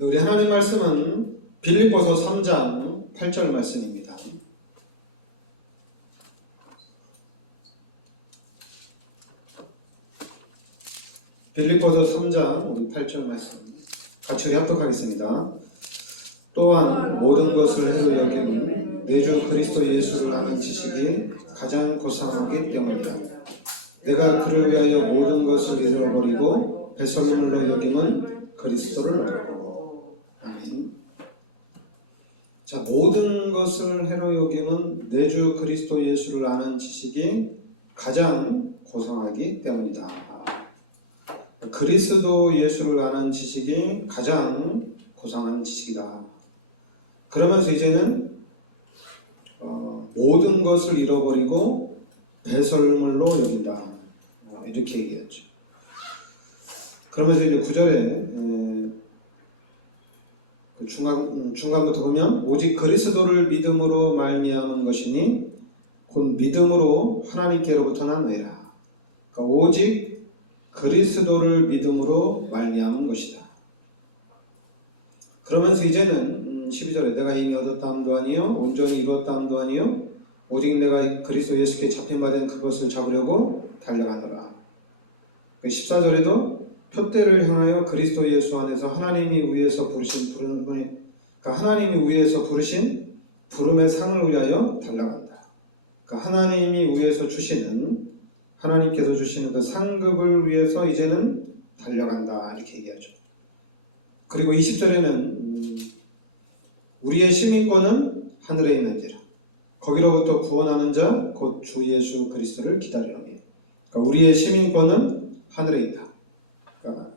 우리 하나님 말씀은 빌립보서 3장 8절 말씀입니다. 빌립보서 3장 우리 8절 말씀 같이 우리 합독하겠습니다. 또한 모든 것을 해로 여김은 내 주 그리스도 예수를 아는 지식이 가장 고상하기 때문이다. 내가 그를 위하여 모든 것을 잃어버리고 배설물로 여김은 그리스도를 얻고. 아멘. 자, 모든 것을 해로 여김은 내 주 그리스도 예수를 아는 지식이 가장 고상하기 때문이다. 그리스도 예수를 아는 지식이 가장 고상한 지식이다. 그러면서 이제는 모든 것을 잃어버리고 배설물로 여긴다. 이렇게 얘기했죠. 그러면서 이제 9절에 중간부터 보면 오직 그리스도를 믿음으로 말미암은 것이니 곧 믿음으로 하나님께로부터 나느니라. 그러니까 오직 그리스도를 믿음으로 말미암은 것이다. 그러면서 이제는 12절에 내가 이미 얻었다함도 아니요 온전히 이루었다함도 아니요 오직 내가 그리스도 예수께 잡힌 바 된 그것을 잡으려고 달려가노라. 14절에도 표대를 향하여 그리스도 예수 안에서 하나님이 위에서 부르신 부름의 상을 위하여 달려간다. 그러니까 하나님이 위에서 주시는 하나님께서 주시는 그 상급을 위해서 이제는 달려간다 이렇게 얘기하죠. 그리고 20절에는 우리의 시민권은 하늘에 있는지라 거기로부터 구원하는 자 곧 주 예수 그리스도를 기다리노니. 그러니까 우리의 시민권은 하늘에 있다. 그러니까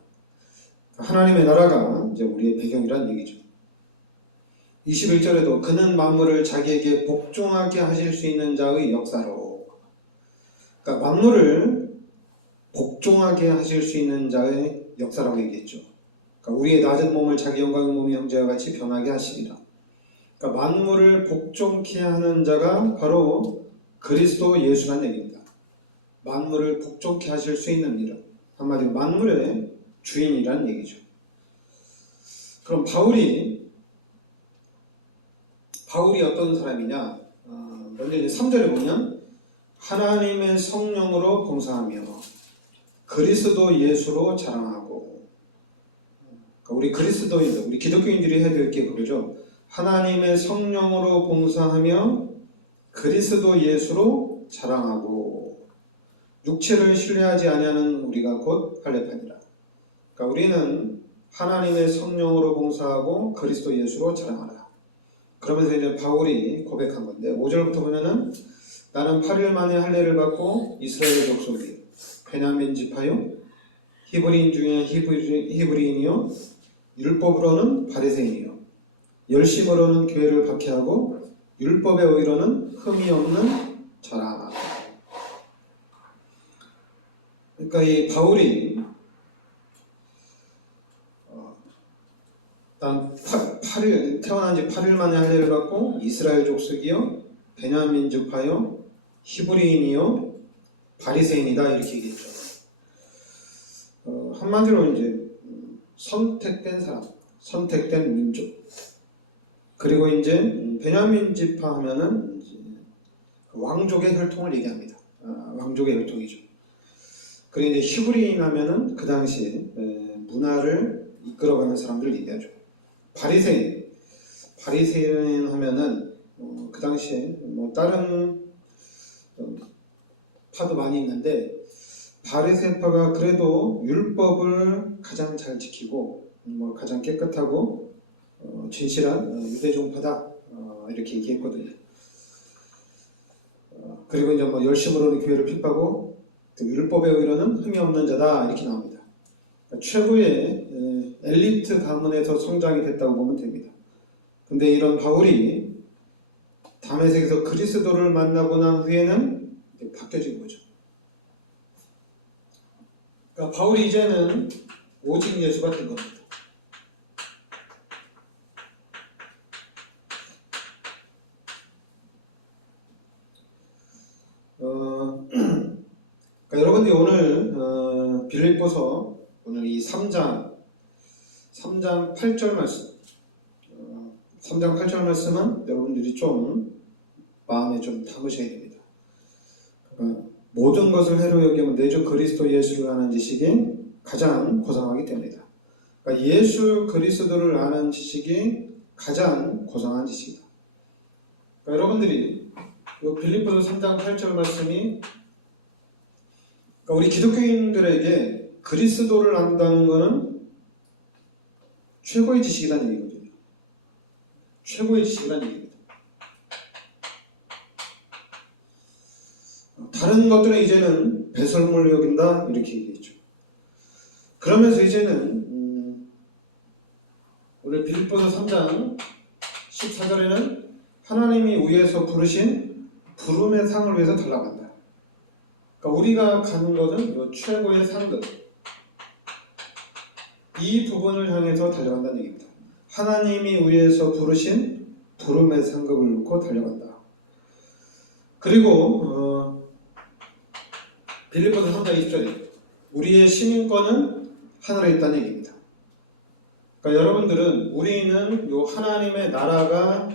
하나님의 나라가 이제 우리의 배경이란 얘기죠. 21절에도 그는 만물을 자기에게 복종하게 하실 수 있는 자의 역사로. 그러니까 만물을 복종하게 하실 수 있는 자의 역사라고 얘기했죠. 그러니까 우리의 낮은 몸을 자기 영광의 몸의 형제와 같이 변하게 하시리라. 그러니까 만물을 복종케 하는 자가 바로 그리스도 예수란 얘기입니다. 만물을 복종케 하실 수 있는 이름, 한마디로 만물의 주인이란 얘기죠. 그럼 바울이 어떤 사람이냐? 먼저 이제 3절에 보면 하나님의 성령으로 봉사하며 그리스도 예수로 자랑하고. 그러니까 우리 그리스도인들, 우리 기독교인들이 해야 될 게 그거죠. 하나님의 성령으로 봉사하며 그리스도 예수로 자랑하고. 육체를 신뢰하지 아니하는 우리가 곧 할례판이라. 그러니까 우리는 하나님의 성령으로 봉사하고 그리스도 예수로 자랑하라. 그러면서 이제 바울이 고백한 건데 5절부터 보면은 나는 8일 만에 할례를 받고 이스라엘 족속이 베냐민 지파요 히브리인 중에 히브리인이요 율법으로는 바리새인이요 열심으로는 교회를 박해하고 율법의 의로는 흠이 없는 자라. 그러니까 이 바울이 태어난 지 8일 만에 할례를 받고 이스라엘 족속이요 베냐민 지파요 히브리인이요 바리새인이다 이렇게 얘기했죠. 한마디로 이제 선택된 사람, 선택된 민족. 그리고 이제 베냐민 지파 하면은 이제 왕족의 혈통을 얘기합니다. 왕족의 혈통이죠. 그리고 이제 히브리인 하면은 그 당시에 문화를 이끌어가는 사람들을 얘기하죠. 바리새인 하면은 그 당시에 뭐 다른 파도 많이 있는데 바리새파가 그래도 율법을 가장 잘 지키고 가장 깨끗하고 진실한 유대종파다 이렇게 얘기했거든요. 그리고 이제 열심으로는 교회를 핍박하고 율법의 의로는 흠이 없는 자다 이렇게 나옵니다. 최고의 엘리트 가문에서 성장이 됐다고 보면 됩니다. 근데 이런 바울이 다메섹에서 그리스도를 만나고 난 후에는 바뀌어진 거죠. 그러니까 바울이 이제는 오직 예수가 된 겁니다. 그러니까 여러분들이 오늘 빌립보서 오늘 이 3장 3장 8절 말씀. 3장 8절 말씀은 여러분들이 좀 마음에 좀 담으셔야 됩니다. 그러니까 모든 것을 해로 여기면 내 주 그리스도 예수를 아는 지식이 가장 고상하기 때문이다. 그러니까 예수 그리스도를 아는 지식이 가장 고상한 지식이다. 그러니까 여러분들이 이 빌립보서 3장 8절 말씀이 그러니까 우리 기독교인들에게 그리스도를 안다는 것은 최고의 지식이라는 얘기거든요. 최고의 지식이라는 얘기입니다. 다른 것들은 이제는 배설물로 여긴다 이렇게 얘기했죠. 그러면서 이제는 오늘 빌립보서 3장 14절에는 하나님이 위에서 부르신 부름의 상을 위해서 달려간다. 그러니까 우리가 가는 것은 최고의 상급, 이 부분을 향해서 달려간다는 얘기입니다. 하나님이 위에서 부르신 부름의 상급을 놓고 달려간다. 그리고 빌립보서 3장 20절에 우리의 시민권은 하늘에 있다는 얘기입니다. 그러니까 여러분들은 우리는 요 하나님의 나라가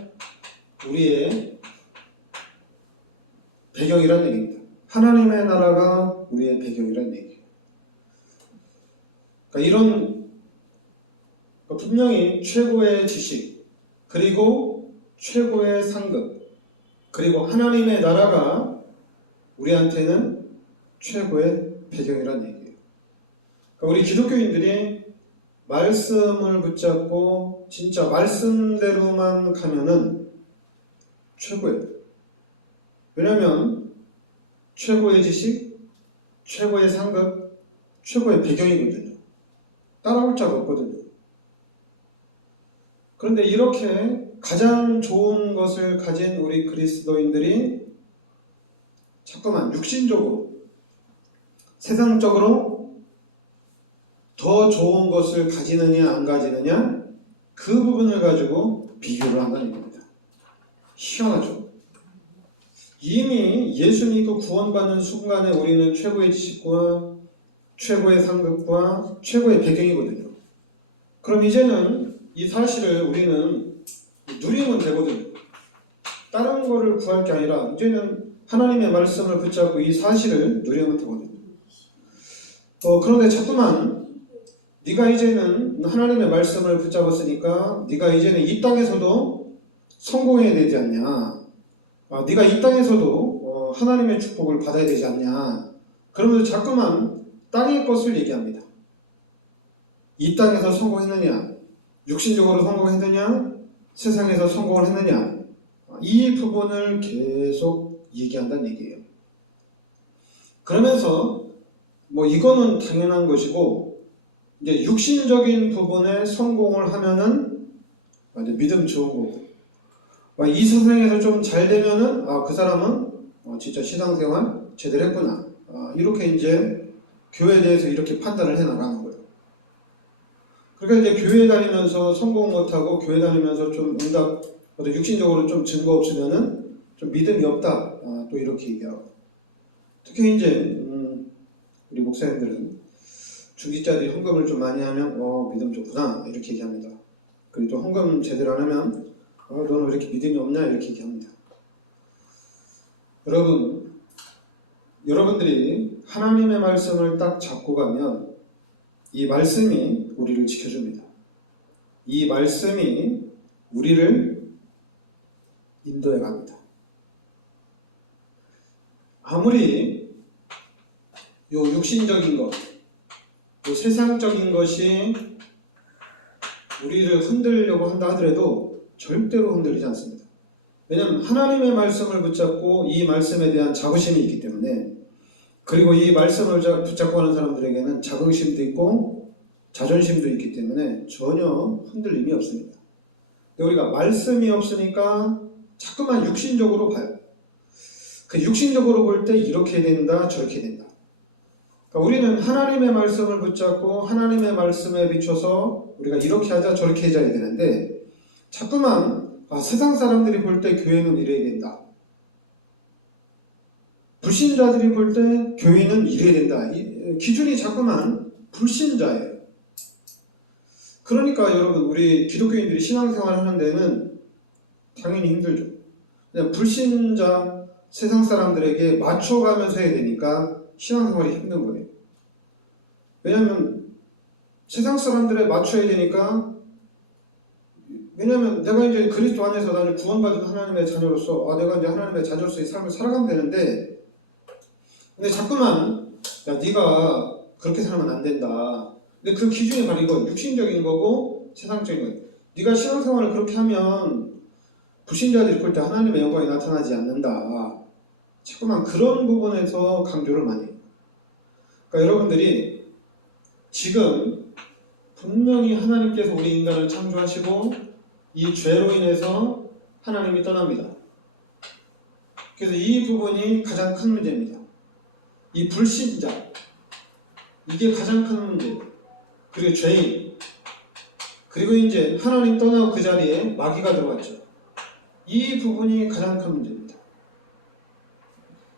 우리의 배경이라는 얘기입니다. 하나님의 나라가 우리의 배경이라는 얘기예요. 그러니까 이런 분명히 최고의 지식, 그리고 최고의 상급, 그리고 하나님의 나라가 우리한테는 최고의 배경이라는 얘기예요. 그러니까 우리 기독교인들이 말씀을 붙잡고 진짜 말씀대로만 가면은 최고예요. 왜냐하면 최고의 지식, 최고의 상급, 최고의 배경이거든요. 따라올 자가 없거든요. 그런데 이렇게 가장 좋은 것을 가진 우리 그리스도인들이 자꾸만 육신적으로, 세상적으로 더 좋은 것을 가지느냐 안 가지느냐 그 부분을 가지고 비교를 한다는 얘기입니다. 희한하죠. 이미 예수 믿고 구원받는 순간에 우리는 최고의 지식과 최고의 상급과 최고의 배경이거든요. 그럼 이제는 이 사실을 우리는 누리면 되거든요. 다른 거를 구할 게 아니라 이제는 하나님의 말씀을 붙잡고 이 사실을 누리면 되거든요. 그런데 자꾸만 네가 이제는 하나님의 말씀을 붙잡았으니까 네가 이제는 이 땅에서도 성공해야 되지 않냐, 네가 이 땅에서도 하나님의 축복을 받아야 되지 않냐, 그러면서 자꾸만 땅의 것을 얘기합니다. 이 땅에서 성공했느냐, 육신적으로 성공했느냐, 세상에서 성공을 했느냐, 이 부분을 계속 얘기한다는 얘기예요. 그러면서 이거는 당연한 것이고, 이제 육신적인 부분에 성공을 하면은 믿음 좋은 거고, 이 세상에서 좀 잘 되면은 그 사람은 진짜 신앙생활 제대로 했구나, 이렇게 이제 교회에 대해서 이렇게 판단을 해 나가는 거예요. 그러니까 이제 교회 다니면서 성공 못하고 교회 다니면서 좀 응답, 육신적으로 좀 증거 없으면은 좀 믿음이 없다, 또 이렇게 얘기하고, 특히 이제 우리 목사님들은 중직자들이 헌금을 좀 많이 하면 믿음 좋구나 이렇게 얘기합니다. 그리고 또 헌금 제대로 안 하면 너는 왜 이렇게 믿음이 없냐 이렇게 얘기합니다. 여러분들이 하나님의 말씀을 딱 잡고 가면 이 말씀이 우리를 지켜줍니다. 이 말씀이 우리를 인도해 갑니다. 아무리 요 육신적인 것, 요 세상적인 것이 우리를 흔들려고 한다 하더라도 절대로 흔들리지 않습니다. 왜냐하면 하나님의 말씀을 붙잡고 이 말씀에 대한 자부심이 있기 때문에, 그리고 이 말씀을 붙잡고 하는 사람들에게는 자긍심도 있고 자존심도 있기 때문에 전혀 흔들림이 없습니다. 근데 우리가 말씀이 없으니까 자꾸만 육신적으로 봐요. 그 육신적으로 볼 때 이렇게 된다 저렇게 된다. 그러니까 우리는 하나님의 말씀을 붙잡고 하나님의 말씀에 비춰서 우리가 이렇게 하자 저렇게 하자 해야 되는데, 자꾸만 세상 사람들이 볼 때 교회는 이래야 된다, 불신자들이 볼 때 교회는 이래야 된다, 이 기준이 자꾸만 불신자예요. 그러니까 여러분, 우리 기독교인들이 신앙생활 하는 데는 당연히 힘들죠. 그냥 불신자 세상 사람들에게 맞춰가면서 해야 되니까 신앙생활이 힘든 거예요. 왜냐하면 세상 사람들에 맞춰야 되니까, 왜냐하면 내가 이제 그리스도 안에서 나를 구원받은 하나님의 자녀로서 내가 이제 하나님의 자녀로서의 삶을 살아가면 되는데, 근데 자꾸만 네가 그렇게 살면 안 된다. 근데 그 기준이 바로 이거 육신적인 거고 세상적인 거예요. 네가 신앙생활을 그렇게 하면 불신자들이 볼 때 하나님의 영광이 나타나지 않는다. 자꾸만 그런 부분에서 강조를 많이 해요. 그러니까 여러분들이 지금 분명히 하나님께서 우리 인간을 창조하시고 이 죄로 인해서 하나님이 떠납니다. 그래서 이 부분이 가장 큰 문제입니다. 이 불신자, 이게 가장 큰 문제. 그리고 죄인, 그리고 이제 하나님 떠나고 그 자리에 마귀가 들어왔죠. 이 부분이 가장 큰 문제입니다.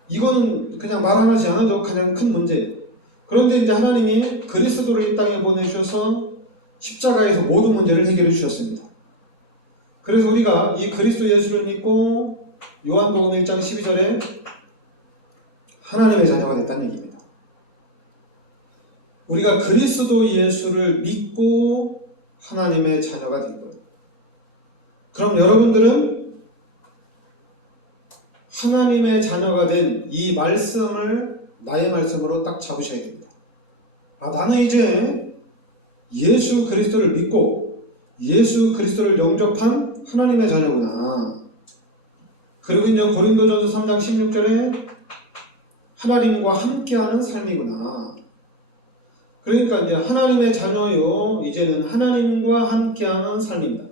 이거는 그냥 말 안 하지 않아도 가장 큰 문제예요. 그런데 이제 하나님이 그리스도를 이 땅에 보내주셔서 십자가에서 모든 문제를 해결해 주셨습니다. 그래서 우리가 이 그리스도 예수를 믿고 요한복음 1장 12절에 하나님의 자녀가 됐다는 얘기입니다. 우리가 그리스도 예수를 믿고 하나님의 자녀가 된 거예요. 그럼 여러분들은 하나님의 자녀가 된 이 말씀을 나의 말씀으로 딱 잡으셔야 됩니다. 나는 이제 예수 그리스도를 믿고 예수 그리스도를 영접한 하나님의 자녀구나. 그리고 이제 고린도전서 3장 16절에 하나님과 함께하는 삶이구나. 그러니까 이제 하나님의 자녀요, 이제는 하나님과 함께하는 삶입니다.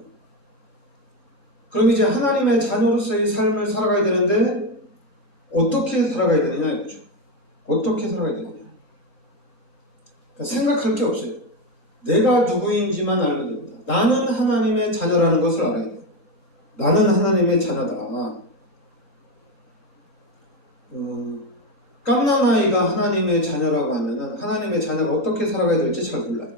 그럼 이제 하나님의 자녀로서의 삶을 살아가야 되는데 어떻게 살아가야 되느냐 이거죠. 어떻게 살아가야 되느냐. 그러니까 생각할 게 없어요. 내가 누구인지만 알면 됩니다. 나는 하나님의 자녀라는 것을 알아야 돼요. 나는 하나님의 자녀다. 깜난아이가 하나님의 자녀라고 하면은 하나님의 자녀가 어떻게 살아가야 될지 잘 몰라요.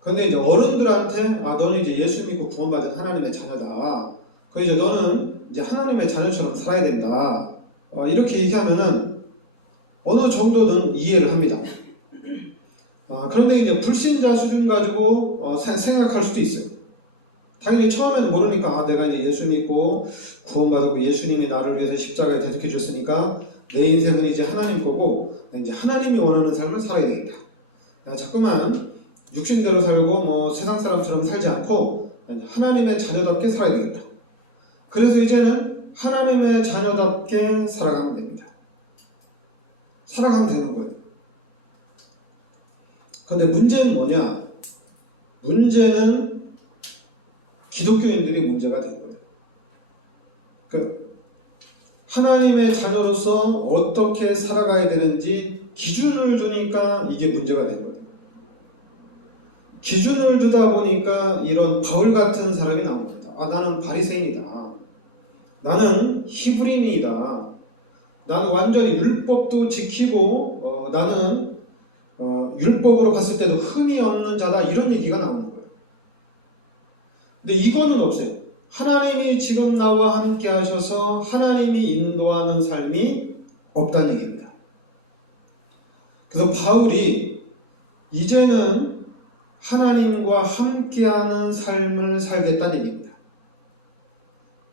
그런데 이제 어른들한테 너는 이제 예수 믿고 구원받은 하나님의 자녀다. 그 이제 너는 이제 하나님의 자녀처럼 살아야 된다. 이렇게 얘기하면은 어느 정도는 이해를 합니다. 그런데 이제 불신자 수준 가지고 생각할 수도 있어요. 당연히 처음에는 모르니까 내가 이제 예수 믿고 구원받았고 예수님이 나를 위해서 십자가에 대속해 줬으니까 내 인생은 이제 하나님 거고 이제 하나님이 원하는 삶을 살아야 되겠다. 자꾸만 육신대로 살고 뭐 세상 사람처럼 살지 않고 하나님의 자녀답게 살아야 되겠다. 그래서 이제는 하나님의 자녀답게 살아가면 됩니다. 살아가면 되는 거예요. 그런데 문제는 뭐냐? 문제는 기독교인들이 문제가 된 거예요. 하나님의 자녀로서 어떻게 살아가야 되는지 기준을 두니까 이게 문제가 된 거예요. 기준을 두다 보니까 이런 바울 같은 사람이 나온 겁니다. 나는 바리새인이다. 나는 히브리인이다. 나는 완전히 율법도 지키고 나는 율법으로 봤을 때도 흠이 없는 자다. 이런 얘기가 나오는 거예요. 근데 이거는 없어요. 하나님이 지금 나와 함께 하셔서 하나님이 인도하는 삶이 없다는 얘기입니다. 그래서 바울이 이제는 하나님과 함께하는 삶을 살겠다는 얘기입니다.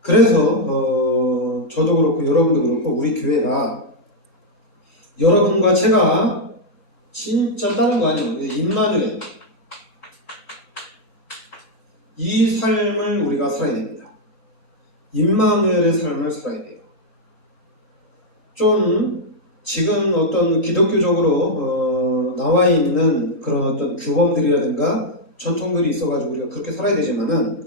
그래서 저도 그렇고 여러분도 그렇고 우리 교회가 여러분과 제가 진짜 다른 거 아니에요. 임마누엘, 이 삶을 우리가 살아야 됩니다. 임마누엘의 삶을 살아야 돼요. 좀 지금 어떤 기독교적으로 나와 있는 그런 어떤 규범들이라든가 전통들이 있어가지고 우리가 그렇게 살아야 되지만은,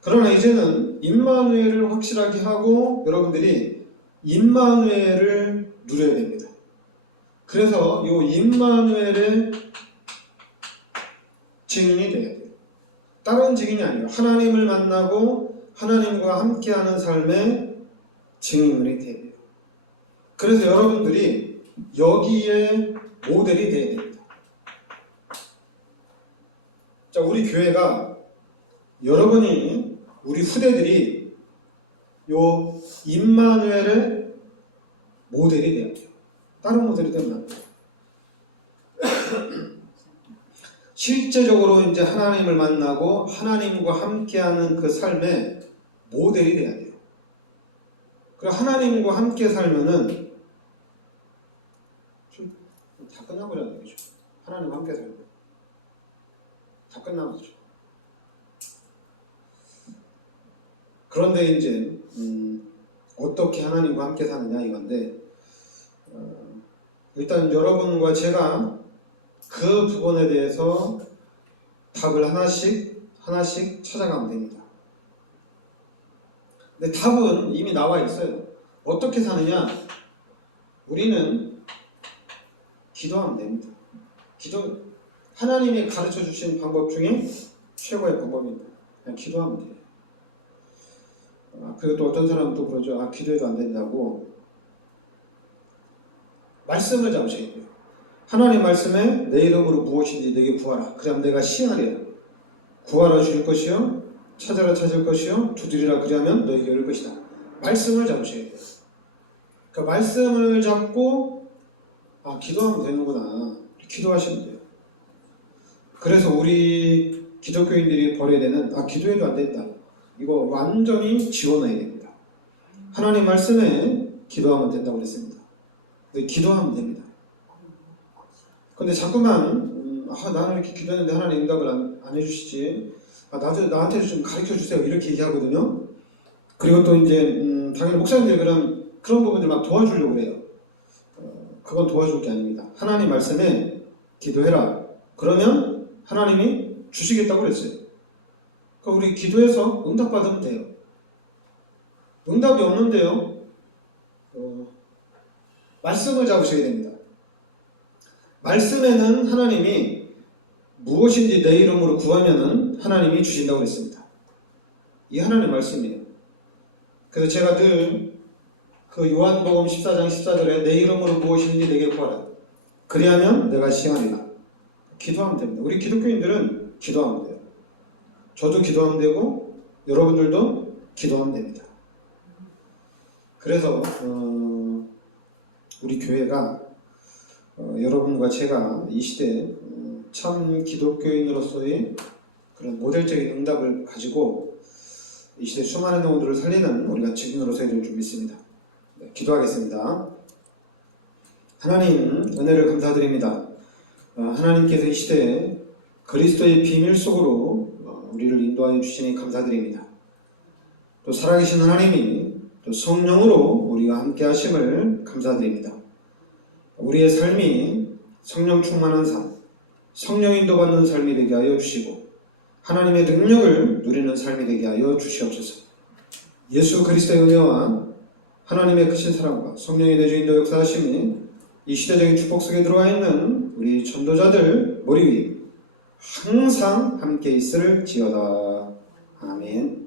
그러나 이제는 임마누엘을 확실하게 하고 여러분들이 임마누엘을 누려야 됩니다. 그래서 이 임마누엘의 증인이 돼야 돼요. 다른 증인이 아니에요. 하나님을 만나고 하나님과 함께하는 삶의 증인이 돼야 돼요. 그래서 여러분들이 여기에 모델이 돼야 됩니다. 자, 우리 교회가 여러분이 우리 후대들이 요 임마누엘의 모델이 돼야 돼요. 다른 모델이 되면 안 돼요. 실제적으로 이제 하나님을 만나고 하나님과 함께하는 그 삶의 모델이 돼야 돼요. 그리고 하나님과 함께 살면은 다 끝나버렸는 거죠. 하나님과 함께 살면 다 끝난 거죠. 그런데 이제 어떻게 하나님과 함께 사느냐 이건데, 일단 여러분과 제가 그 부분에 대해서 답을 하나씩 찾아가면 됩니다. 근데 답은 이미 나와 있어요. 어떻게 사느냐? 우리는 기도하면 됩니다. 하나님이 가르쳐 주신 방법 중에 최고의 방법입니다. 그냥 기도하면 돼요. 그리고 또 어떤 사람은 또 그러죠. 기도해도 안 된다고. 말씀을 잡으셔야 돼요. 하나님 말씀에 내 이름으로 무엇인지 내게 구하라. 그럼 내가 시하리라. 구하라 주실 것이요, 찾아라 찾을 것이요, 두드리라 그리하면 너에게 열릴 것이다. 말씀을 잡으셔야 돼요. 그 말씀을 잡고 기도하면 되는구나. 기도하시면 돼요. 그래서 우리 기독교인들이 버려야 되는 기도해도 안 된다. 이거 완전히 지워놔야 됩니다. 하나님 말씀에 기도하면 된다고 그랬습니다. 기도하면 됩니다. 근데 자꾸만 나는 이렇게 기도했는데 하나님 응답을 안 해주시지. 나한테도 좀 가르쳐 주세요. 이렇게 얘기하거든요. 그리고 또 이제 당연히 목사님들 그런 부분들 막 도와주려고 해요. 그건 도와줄 게 아닙니다. 하나님 말씀에 기도해라. 그러면 하나님이 주시겠다고 그랬어요. 그러니까 우리 기도해서 응답받으면 돼요. 응답이 없는데요. 말씀을 잡으셔야 됩니다. 말씀에는 하나님이 무엇인지 내 이름으로 구하면은 하나님이 주신다고 그랬습니다. 이 하나님의 말씀이에요. 그래서 제가 늘 그 요한복음 14장 14절에 내 이름으로 무엇인지 내게 구하라. 그리하면 내가 시하리라. 기도하면 됩니다. 우리 기독교인들은 기도하면 돼요. 저도 기도하면 되고 여러분들도 기도하면 됩니다. 그래서 우리 교회가 여러분과 제가 이 시대에 참 기독교인으로서의 그런 모델적인 응답을 가지고 이 시대 수많은 영혼들을 살리는 우리가 증인으로서야 될 줄 믿습니다. 네, 기도하겠습니다. 하나님, 은혜를 감사드립니다. 하나님께서 이 시대에 그리스도의 비밀 속으로 우리를 인도하여 주시니 감사드립니다. 또 살아계신 하나님이 또 성령으로 우리와 함께 하심을 감사드립니다. 우리의 삶이 성령 충만한 삶, 성령 인도받는 삶이 되게 하여 주시고 하나님의 능력을 누리는 삶이 되게 하여 주시옵소서. 예수 그리스도의 은혜와 하나님의 크신 사랑과 성령의 내주인도 역사하심이 이 시대적인 축복 속에 들어와 있는 우리 전도자들 머리 위 항상 함께 있을지어다. 아멘.